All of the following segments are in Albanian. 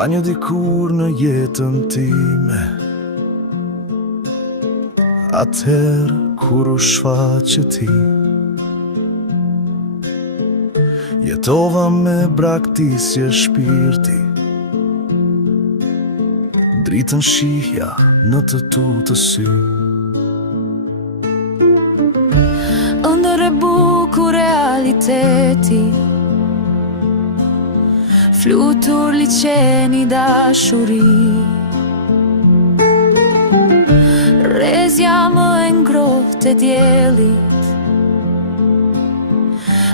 Ka një dikur në jetën time, atëherë kur u shfaqe ti, jetova me braktisje shpirti, dritën shihja në të tutë sy. Ëndër e bukur realiteti, flutur liqeni dashuri, rezja më e ngrohtë e djelit,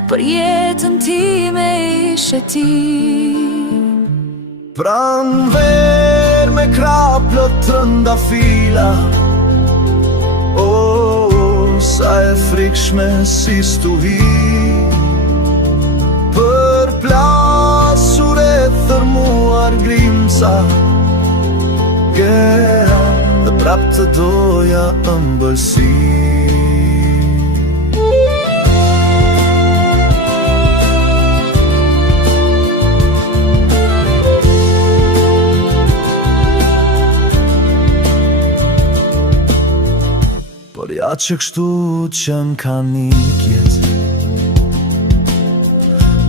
për jetën time ishe ti. Pranver me krap plot trëndafila, sa e frikshme si stuhi, për plasur e thërmuar grimca, dhe prap të doja ëmbëlsi. Por ja që kështu që n'ka nikjet,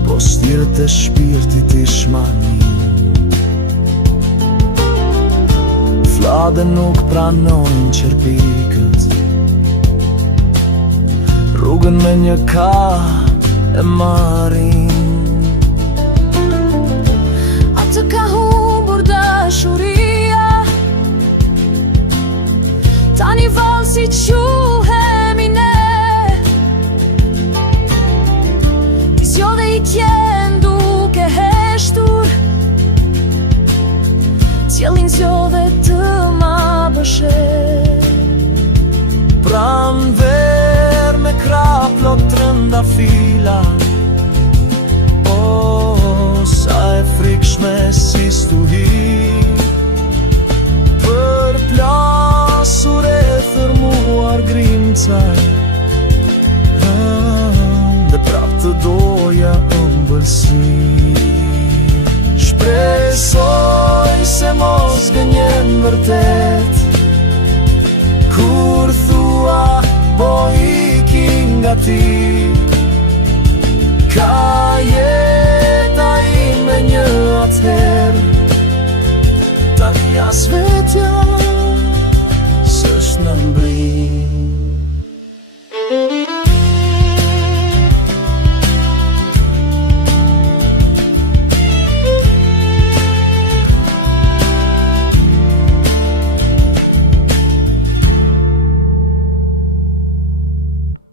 po stirët e shpirtit i shmani, flade nuk pranojnë qërpikët, rrugën me një ka e marin. Atë ka humbur dashuria, tani valë si quhemi ne, ti zjodhe i tjen duke heshtur, cjellin zjodhe të ma bëshe. Pranver me krap plot trëndafila, sa e frikshme si stuhi, për plasur e thërmuar grimca, dhe prap të doja ëmbëlsi. Shpresoj se mos gënjen vërtet, kur thua po iki nga ti, ka jeta ime një atëherë, tani as